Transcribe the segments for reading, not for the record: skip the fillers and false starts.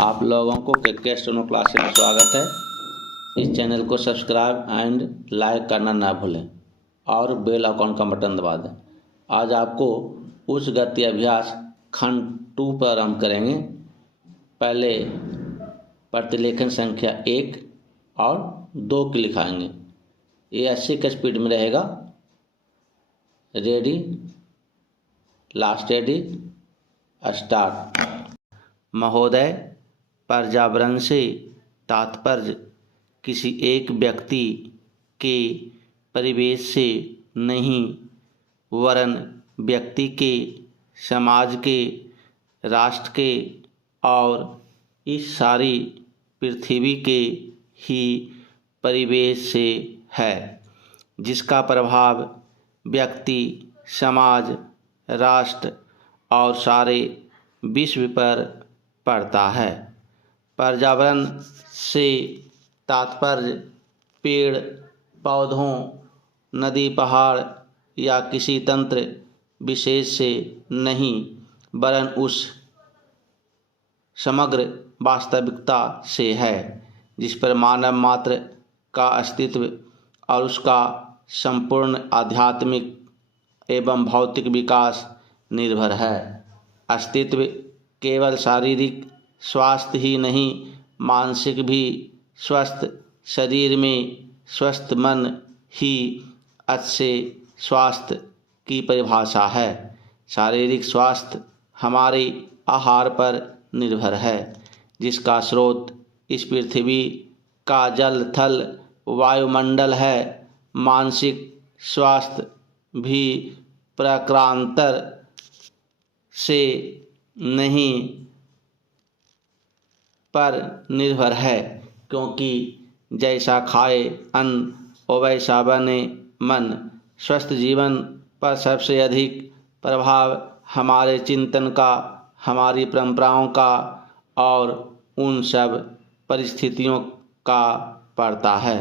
आप लोगों को के स्टेनो क्लासेस में स्वागत है। इस चैनल को सब्सक्राइब एंड लाइक करना ना भूलें और बेल आइकॉन का बटन दबा दें। आज आपको उच्च गति अभ्यास खंड 2 पर हम करेंगे। पहले प्रतिलेखन संख्या 1 और 2 की लिखाएंगे। ये 80 की स्पीड में रहेगा। Ready, last ready, start. महोदय, पर्यावरण से तात्पर्य किसी एक व्यक्ति के परिवेश से नहीं वरन व्यक्ति के, समाज के, राष्ट्र के और इस सारी पृथ्वी के ही परिवेश से है, जिसका प्रभाव व्यक्ति, समाज, राष्ट्र और सारे विश्व पर पड़ता है। पर्यावरण से तात्पर्य पेड़ पौधों, नदी पहाड़ या किसी तंत्र विशेष से नहीं वरन उस समग्र वास्तविकता से है जिस पर मानव मात्र का अस्तित्व और उसका संपूर्ण आध्यात्मिक एवं भौतिक विकास निर्भर है। अस्तित्व केवल शारीरिक स्वास्थ्य ही नहीं, मानसिक भी स्वस्थ शरीर में स्वस्थ मन ही अच्छे स्वास्थ्य की परिभाषा है। शारीरिक स्वास्थ्य हमारे आहार पर निर्भर है, जिसका स्रोत इस पृथ्वी का जल थल वायुमंडल है। मानसिक स्वास्थ्य भी प्रकारांतर से नहीं पर निर्भर है, क्योंकि जैसा खाए अन्न वैसा बने मन। स्वस्थ जीवन पर सबसे अधिक प्रभाव हमारे चिंतन का, हमारी परंपराओं का और उन सब परिस्थितियों का पड़ता है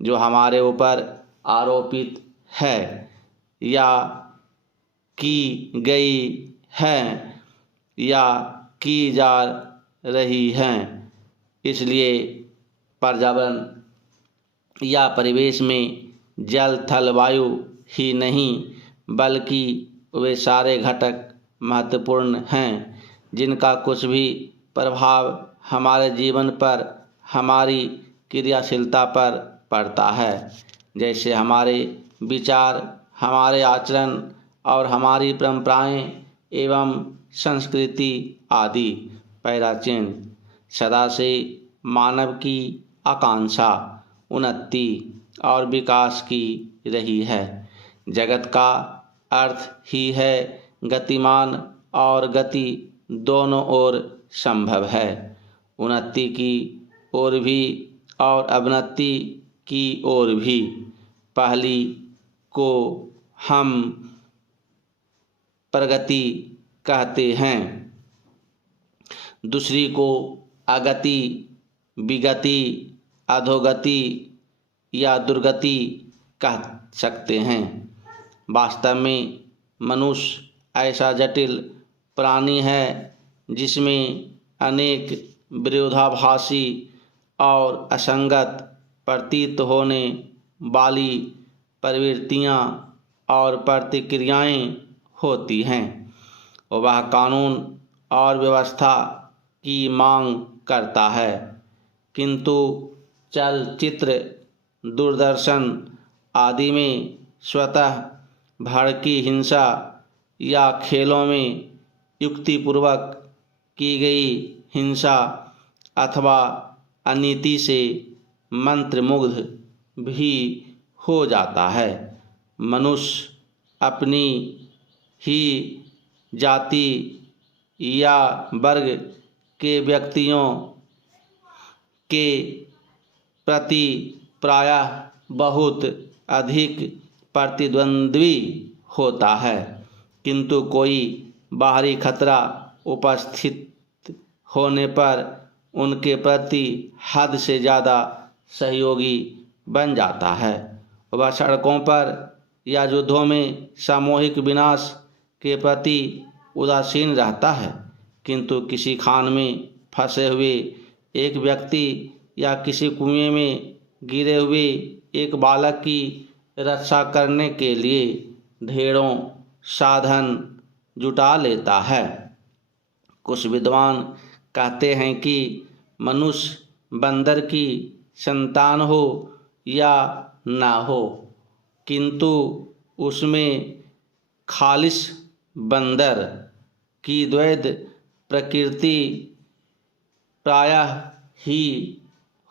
जो हमारे ऊपर आरोपित है या की गई है या की जा रही हैं। इसलिए पर्यावरण या परिवेश में जल थल वायु ही नहीं बल्कि वे सारे घटक महत्वपूर्ण हैं, जिनका कुछ भी प्रभाव हमारे जीवन पर, हमारी क्रियाशीलता पर पड़ता है। जैसे हमारे विचार, हमारे आचरण और हमारी परंपराएं एवं संस्कृति आदि। पैराचीन सदा से मानव की आकांक्षा उन्नति और विकास की रही है। जगत का अर्थ ही है गतिमान, और गति दोनों ओर संभव है। उन्नति की ओर भी और अवनति की ओर भी। पहली को हम प्रगति कहते हैं, दूसरी को अगति, विगति, अधोगति या दुर्गति कह सकते हैं। वास्तव में मनुष्य ऐसा जटिल प्राणी है जिसमें अनेक विरोधाभासी और असंगत प्रतीत होने वाली प्रवृत्तियां और प्रतिक्रियाएं होती हैं। वह कानून और व्यवस्था की मांग करता है, किंतु चलचित्र, दूरदर्शन आदि में स्वतः भड़की हिंसा या खेलों में युक्तिपूर्वक की गई हिंसा अथवा अनीति से मंत्रमुग्ध भी हो जाता है। मनुष्य अपनी ही जाति या वर्ग के व्यक्तियों के प्रति प्रायः बहुत अधिक प्रतिद्वंद्वी होता है, किंतु कोई बाहरी खतरा उपस्थित होने पर उनके प्रति हद से ज़्यादा सहयोगी बन जाता है। वह सड़कों पर या युद्धों में सामूहिक विनाश के प्रति उदासीन रहता है, किंतु किसी खान में फंसे हुए एक व्यक्ति या किसी कुएं में गिरे हुए एक बालक की रक्षा करने के लिए ढेरों साधन जुटा लेता है। कुछ विद्वान कहते हैं कि मनुष्य बंदर की संतान हो या ना हो, किंतु उसमें खालिस बंदर की द्वैध प्रकृति प्रायः ही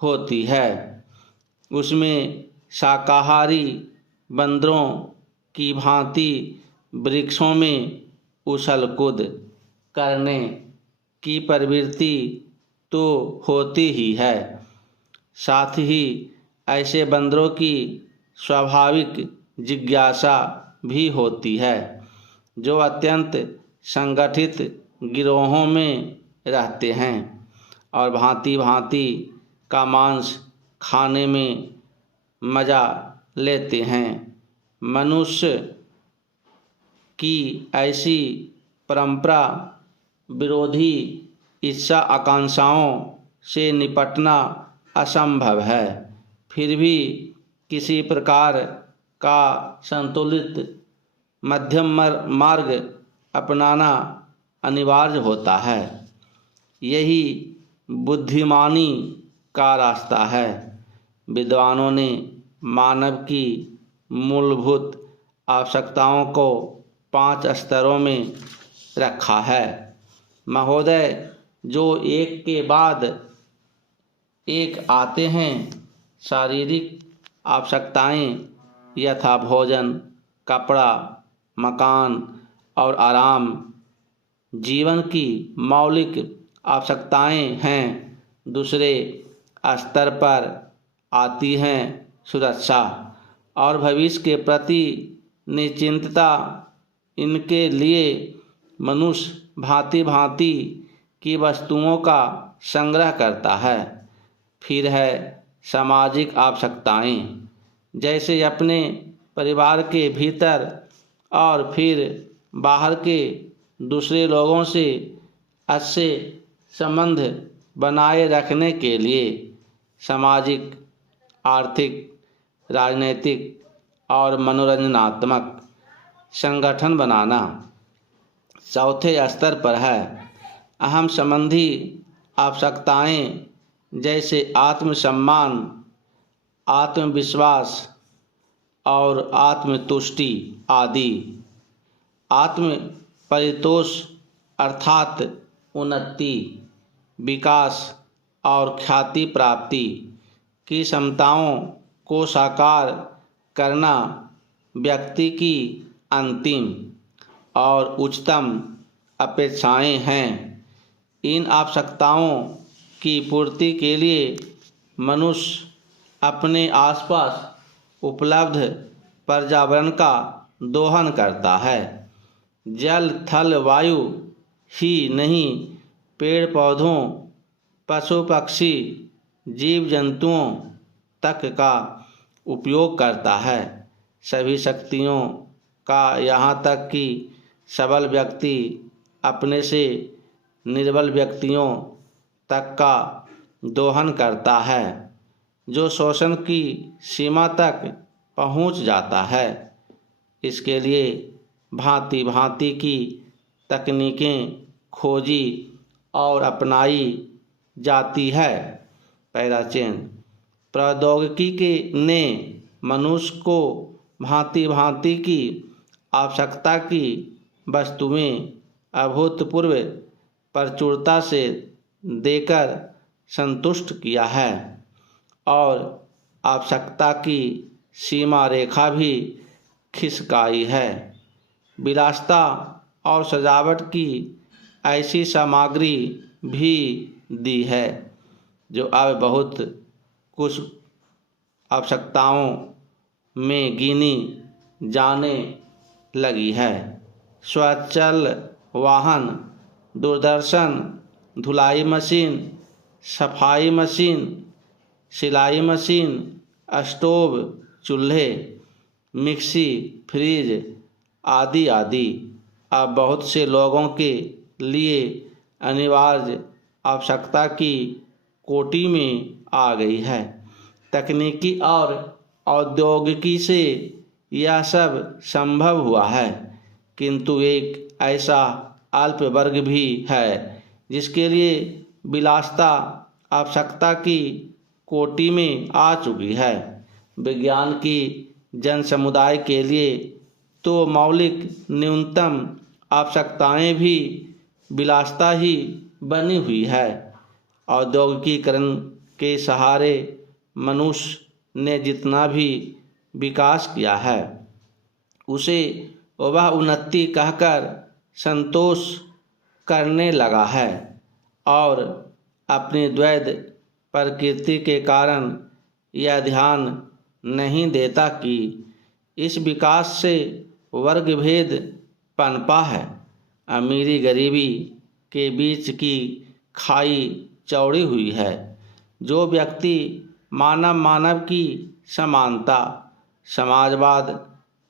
होती है। उसमें शाकाहारी बंदरों की भांति वृक्षों में उछल कूद करने की प्रवृत्ति तो होती ही है, साथ ही ऐसे बंदरों की स्वाभाविक जिज्ञासा भी होती है, जो अत्यंत संगठित गिरोहों में रहते हैं और भांति भांति का मांस खाने में मज़ा लेते हैं। मनुष्य की ऐसी परंपरा विरोधी इच्छा आकांक्षाओं से निपटना असंभव है, फिर भी किसी प्रकार का संतुलित मध्यम मार्ग अपनाना अनिवार्य होता है। यही बुद्धिमानी का रास्ता है। विद्वानों ने मानव की मूलभूत आवश्यकताओं को 5 स्तरों में रखा है महोदय, जो एक के बाद एक आते हैं। शारीरिक आवश्यकताएं यथा भोजन, कपड़ा, मकान और आराम जीवन की मौलिक आवश्यकताएं हैं। दूसरे स्तर पर आती हैं सुरक्षा और भविष्य के प्रति निश्चिंतता। इनके लिए मनुष्य भांति भांति की वस्तुओं का संग्रह करता है। फिर है सामाजिक आवश्यकताएं, जैसे अपने परिवार के भीतर और फिर बाहर के दूसरे लोगों से अच्छे संबंध बनाए रखने के लिए सामाजिक, आर्थिक, राजनीतिक और मनोरंजनात्मक संगठन बनाना। चौथे स्तर पर है अहम संबंधी आवश्यकताएं, जैसे आत्मसम्मान, आत्मविश्वास और आत्मतुष्टि आदि। आत्म परितोष अर्थात उन्नति, विकास और ख्याति प्राप्ति की क्षमताओं को साकार करना व्यक्ति की अंतिम और उच्चतम अपेक्षाएं हैं। इन आवश्यकताओं की पूर्ति के लिए मनुष्य अपने आसपास उपलब्ध पर्यावरण का दोहन करता है। जल, थल, वायु ही नहीं, पेड़ पौधों, पशु पक्षी, जीव जंतुओं तक का उपयोग करता है। सभी शक्तियों का, यहाँ तक कि सबल व्यक्ति अपने से निर्बल व्यक्तियों तक का दोहन करता है, जो शोषण की सीमा तक पहुँच जाता है। इसके लिए भांति भांति की तकनीकें खोजी और अपनाई जाती है। पैराचेन प्रौद्योगिकी ने मनुष्य को भांति भांति की आवश्यकता की वस्तुएं अभूतपूर्व प्रचुरता से देकर संतुष्ट किया है और आवश्यकता की सीमा रेखा भी खिसकाई है। विलासिता और सजावट की ऐसी सामग्री भी दी है, जो अब बहुत कुछ आवश्यकताओं में गिनी जाने लगी है। स्वचाल वाहन, दूरदर्शन, धुलाई मशीन, सफाई मशीन, सिलाई मशीन, स्टोव, चूल्हे, मिक्सी, फ्रिज आदि आदि अब बहुत से लोगों के लिए अनिवार्य आवश्यकता की कोटि में आ गई है। तकनीकी और औद्योगिकी से यह सब संभव हुआ है, किंतु एक ऐसा अल्प वर्ग भी है जिसके लिए विलासिता आवश्यकता की कोटि में आ चुकी है। विज्ञान की जन समुदाय के लिए तो मौलिक न्यूनतम आवश्यकताएं भी विलासिता ही बनी हुई है। औद्योगिकीकरण के सहारे मनुष्य ने जितना भी विकास किया है उसे वह उन्नति कहकर संतोष करने लगा है और अपनी द्वैध प्रकृति के कारण यह ध्यान नहीं देता कि इस विकास से वर्ग भेद पनपा है। अमीरी गरीबी के बीच की खाई चौड़ी हुई है। जो व्यक्ति मानव की समानता, समाजवाद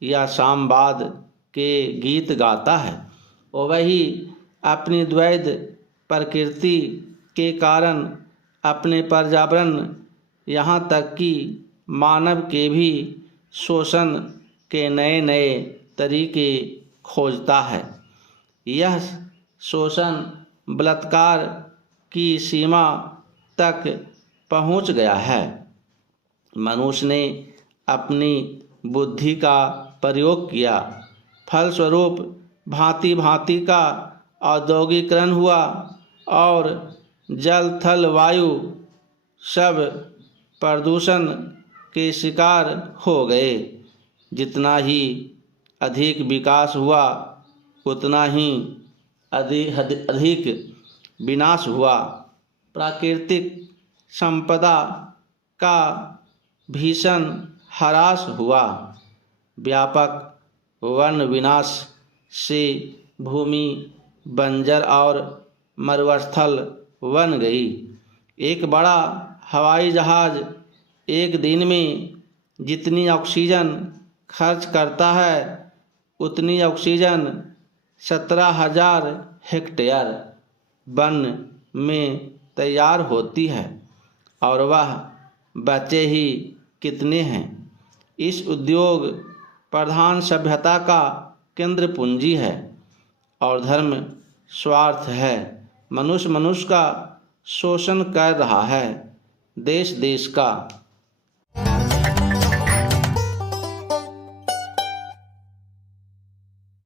या साम्यवाद के गीत गाता है, वही अपनी द्वैध प्रकृति के कारण अपने पर्यावरण यहाँ तक कि मानव के भी शोषण के नए नए तरीके खोजता है। यह शोषण बलात्कार की सीमा तक पहुँच गया है। मनुष्य ने अपनी बुद्धि का प्रयोग किया, फलस्वरूप भांति भांति का औद्योगिकरण हुआ और जल थल वायु सब प्रदूषण के शिकार हो गए। जितना ही अधिक विकास हुआ उतना ही अधिक विनाश हुआ। प्राकृतिक संपदा का भीषण ह्रास हुआ। व्यापक वन विनाश से भूमि बंजर और मरुस्थल बन गई। एक बड़ा हवाई जहाज़ एक दिन में जितनी ऑक्सीजन खर्च करता है उतनी ऑक्सीजन 17,000 हेक्टेयर वन में तैयार होती है, और वह बचे ही कितने हैं। इस उद्योग प्रधान सभ्यता का केंद्र पूंजी है और धर्म स्वार्थ है। मनुष्य का शोषण कर रहा है। देश देश का